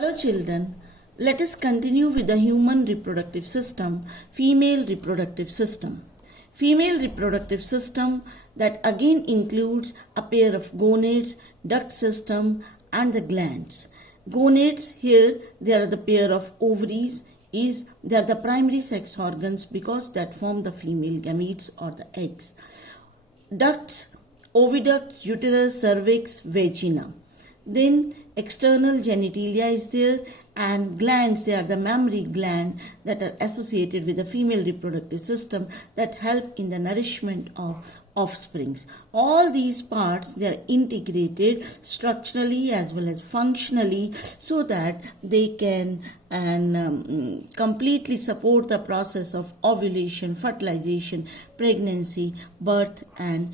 Hello children, let us continue with the human reproductive system, female reproductive system. Female reproductive system that again includes a pair of gonads, duct system and the glands. Gonads here, they are the pair of ovaries, they are the primary sex organs because that form the female gametes or the eggs. Ducts, oviduct, uterus, cervix, vagina. Then external genitalia is there, and glands, they are the mammary gland that are associated with the female reproductive system that help in the nourishment of offsprings. All these parts, they are integrated structurally as well as functionally so that they can completely support the process of ovulation, fertilization, pregnancy, birth and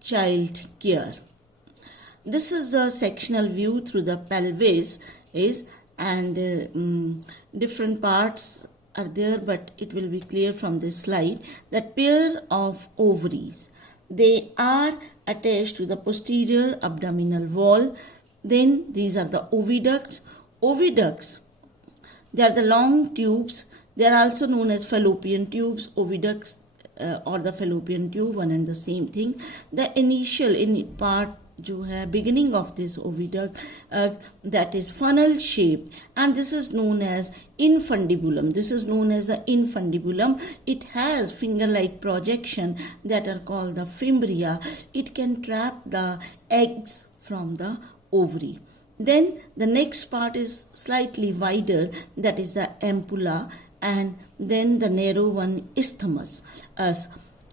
child care. This is the sectional view through the pelvis and different parts are there, but it will be clear from this slide that pair of ovaries, they are attached to the posterior abdominal wall. Then these are the oviducts. Oviducts, they are the long tubes. They are also known as fallopian tubes. Oviducts or the fallopian tube, one and the same thing. The initial part जो है beginning of this oviduct that is funnel shaped, and this is known as infundibulum. This is known as the infundibulum. It has finger-like projection that are called the fimbria. It can trap the eggs from the ovary. Then the next part is slightly wider, that is the ampulla, and then the narrow one isthmus.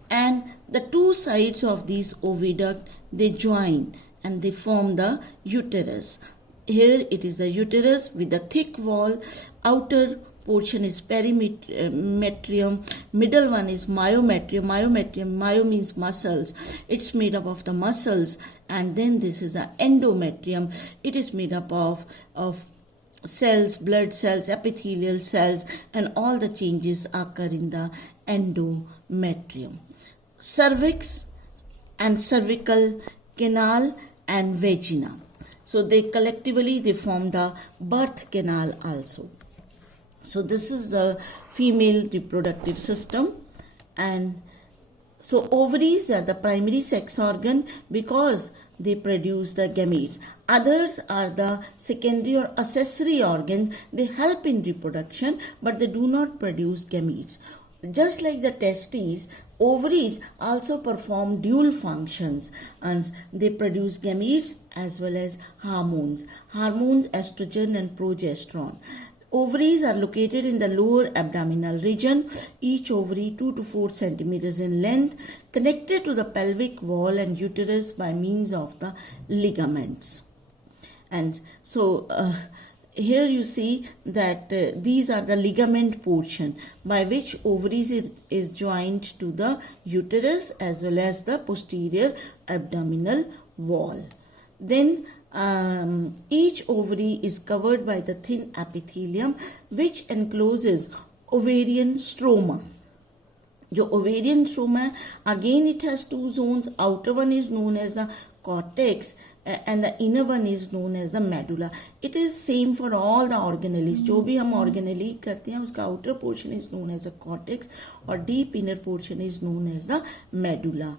And the two sides of these oviduct, they join and they form the uterus. Here it is the uterus with a thick wall. Outer portion is perimetrium. Middle one is myometrium. Myo means muscles. It's made up of the muscles. And then this is the endometrium. It is made up of cells, blood cells, epithelial cells, and all the changes occur in the endometrium. Cervix and cervical canal and vagina. So they collectively they form the birth canal also. So this is the female reproductive system. And so ovaries are the primary sex organ because they produce the gametes. Others are the secondary or accessory organs. They help in reproduction but they do not produce gametes. Just like the testes, ovaries also perform dual functions and they produce gametes as well as hormones. Hormones, estrogen and progesterone. Ovaries are located in the lower abdominal region. Each ovary 2 to 4 centimeters in length, connected to the pelvic wall and uterus by means of the ligaments. And so here you see that these are the ligament portion by which ovaries is joined to the uterus as well as the posterior abdominal wall. Then each ovary is covered by the thin epithelium which encloses ovarian stroma. जो ovarian stroma है, again it has two zones. Outer one is known as the cortex and the inner one is known as the medulla. It is same for all the organelles. जो भी हम organelle करते हैं उसका outer portion is known as the cortex और deep inner portion is known as the medulla.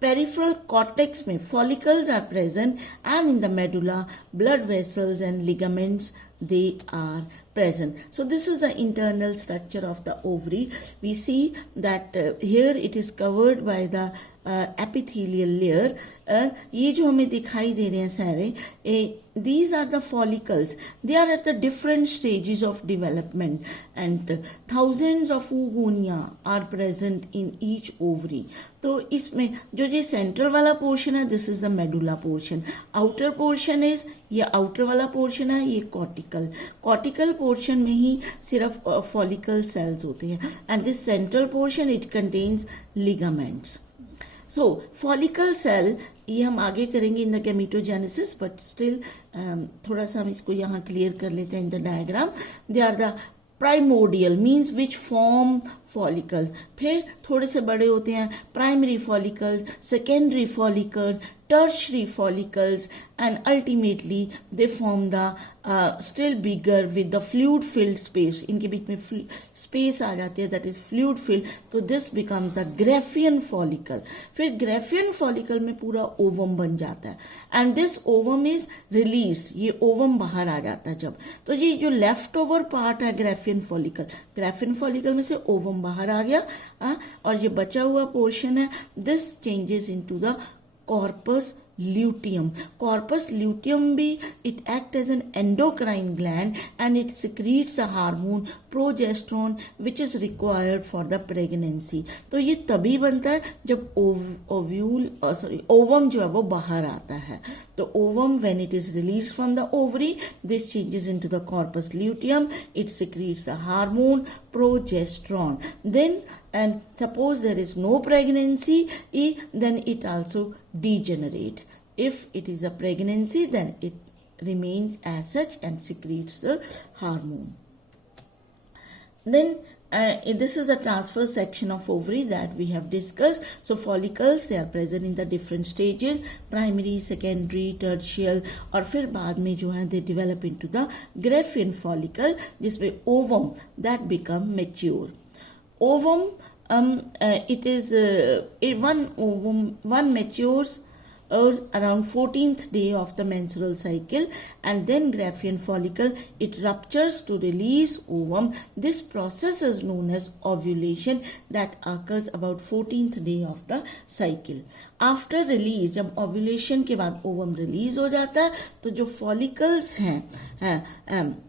Peripheral cortex में follicles are present and in the medulla blood vessels and ligaments they are present. So this is the internal structure of the ovary. We see that here it is covered by the epithelial layer. ये जो हमें दिखाई दे रहे हैं सारे, these are the follicles. They are at the different stages of development and thousands of oogonia are present in each ovary. तो इसमें जो ये central वाला portion है, this is the medulla portion. Outer portion is, ये outer वाला portion है, ये cortical. Cortical portion में ही सिर्फ follicle cells होते हैं and this central portion it contains ligaments. So follicle cell ये हम आगे करेंगे in the gametogenesis, but still थोड़ा सा हम इसको यहाँ clear कर लेते हैं in the diagram. They are the primordial means which form follicles. फिर थोड़े से बड़े होते हैं primary follicles, secondary follicles, tertiary follicles, and ultimately they form the still bigger with the fluid filled space. इनके बीच में space आ जाती है, that is fluid filled. तो this becomes the Graafian follicle. फिर Graafian follicle में पूरा ovum बन जाता है, and this ovum is released. ये ovum बाहर आ जाता है जब, तो ये जो left over part है Graafian follicle में से ovum बाहर आ गया, और ये बचा हुआ portion है, this changes into the corpus luteum. Corpus luteum भी it acts as an endocrine gland and it secretes a hormone progesterone which is required for the pregnancy. तो ये तभी बनता है जब ovum जो है वो बाहर आता है. तो ovum, when it is released from the ovary, this changes into the corpus luteum. It secretes a hormone progesterone. Then, and suppose there is no pregnancy, then it also degenerate. If it is a pregnancy, then it remains as such and secretes the hormone. Then this is a transfer section of ovary that we have discussed. So follicles, they are present in the different stages, primary, secondary, tertiary, और फिर बाद में जो है they develop into the Graafian follicle, जिसमें ovum that become mature. Ovum, it is one matures around 14th day of the menstrual cycle, and then Graafian follicle, it ruptures to release ovum. This process is known as ovulation that occurs about 14th day of the cycle. After release, जब ovulation के बाद ovum release हो जाता है, तो जो follicles हैं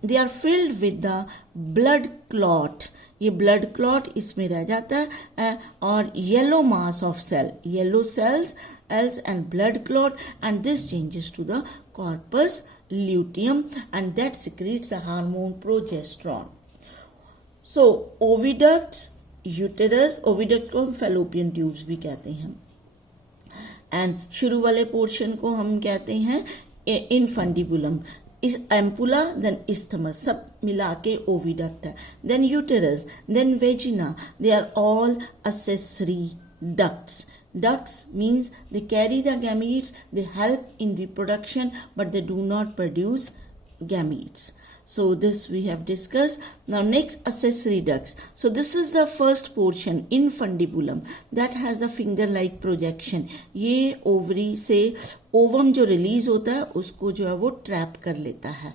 they are filled with the blood clot. ये ब्लड क्लॉट इसमें रह जाता है, और yellow mass of cell, yellow cells and blood clot, and this changes to the corpus luteum, and that secretes a hormone progesterone. So oviducts, uterus, oviduct को हम fallopian tubes भी कहते हैं, and शुरू वाले पोर्शन को हम कहते हैं infundibulum. इस एम्पुला, देन isthmus, सब मिला के ओविडक्ट है. Then uterus, then vagina, they are all accessory ducts. Ducts means they carry the gametes, they help in reproduction, but they do not produce gametes. So this we have discussed. Now next, accessory ducts. So this is the first portion, infundibulum, that has a finger-like projection. ये ovary से ovum जो release होता है उसको जो है वो trap कर लेता है.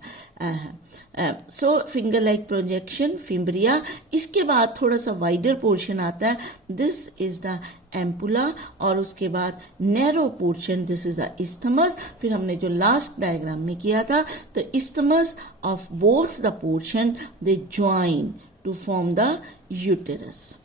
सो फिंगर लाइक प्रोजेक्शन, फिम्ब्रिया. इसके बाद थोड़ा सा वाइडर पोर्शन आता है, दिस इज द एम्पुला, और उसके बाद narrow portion, this is the isthmus. फिर हमने जो लास्ट डायग्राम में किया था, the isthmus of both the portion they join to form the uterus.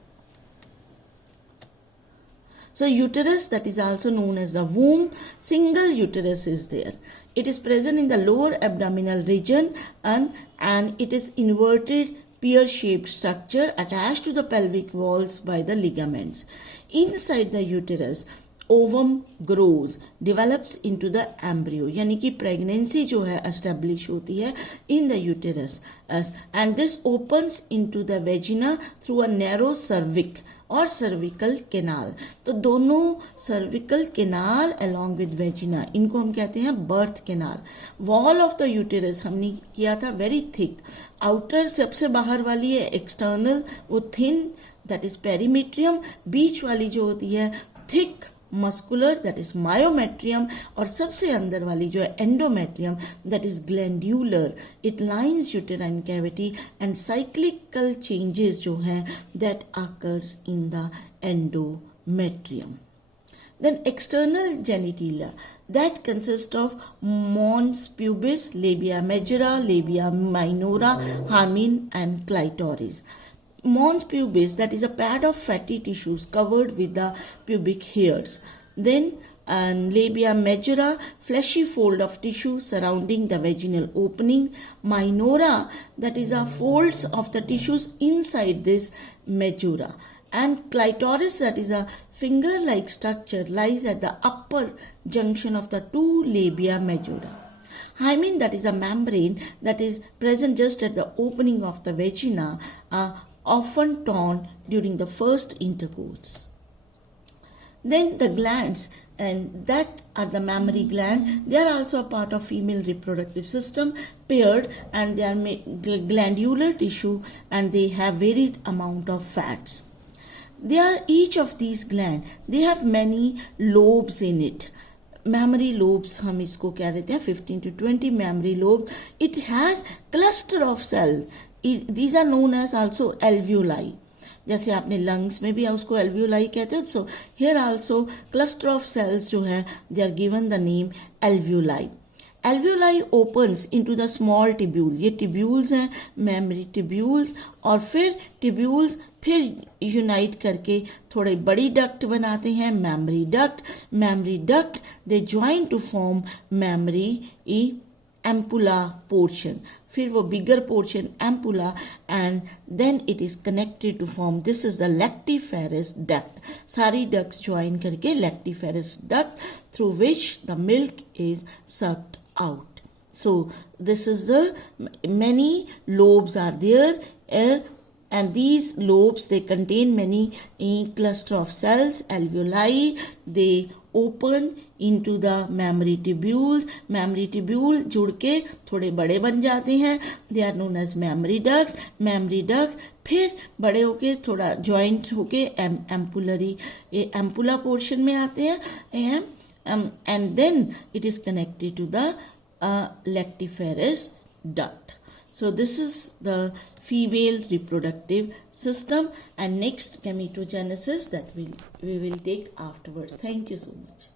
So uterus, that is also known as the womb, single uterus is there. It is present in the lower abdominal region, and it is inverted pear-shaped structure attached to the pelvic walls by the ligaments. Inside the uterus, ovum grows, develops into the embryo, यानी कि pregnancy जो है establish होती है in the uterus, and this opens into the vagina through a narrow cervix और cervical canal. तो दोनों cervical canal along with vagina, इनको हम कहते हैं birth canal. Wall of the uterus हमने किया था very thick. Outer सबसे बाहर वाली है external, वो thin, that is perimetrium. बीच वाली जो होती है thick muscular, that is myometrium, और सबसे अंदर वाली जो है endometrium, that is glandular. It lines uterine cavity, and cyclical changes जो हैं that occurs in the endometrium. Then external genitalia, that consists of mons pubis, labia majora, labia minora, hymen, and clitoris. Mons pubis, that is a pad of fatty tissues covered with the pubic hairs. Then labia majora, fleshy fold of tissue surrounding the vaginal opening. Minora, that is a folds of the tissues inside this majora. And clitoris, that is a finger-like structure, lies at the upper junction of the two labia majora. Hymen, that is a membrane that is present just at the opening of the vagina, often torn during the first intercourse. Then the glands, and that are the mammary gland. They are also a part of female reproductive system, paired, and they are glandular tissue, and they have varied amount of fats. They are, each of these gland, they have many lobes in it. Mammary lobes हम इसको क्या देते हैं, 15 to 20 mammary lobe. It has cluster of cells. These are known as also alveoli. जैसे आपने lungs में भी उसको एल्वियोलाई कहते हैं, so here also cluster of cells जो है they are given the name alveoli. Alveoli opens into the small tubule. ये टिब्यूल्स हैं, मेमरी टिब्यूल्स, और फिर टिब्यूल्स फिर यूनाइट करके थोड़े बड़ी डक्ट बनाते हैं, memory duct. Memory duct they join to form memory ampulla portion. फिर वो bigger portion ampulla, and then it is connected to form, this is the lactiferous duct. सारी डक्ट्स ज्वाइन करके lactiferous duct through which the milk is sucked out. So this is the many lobes are there, and these lobes they contain many cluster of cells, alveoli. They open into the mammary tubules. Mammary tubule जुड़ के थोड़े बड़े बन जाते हैं. They are known as mammary duct. Mammary duct फिर बड़े होके थोड़ा joint होके ampullary ampulla portion में आते हैं. And then it is connected to the lactiferous duct. So this is the female reproductive system, and next gametogenesis that we will take afterwards. Thank you so much.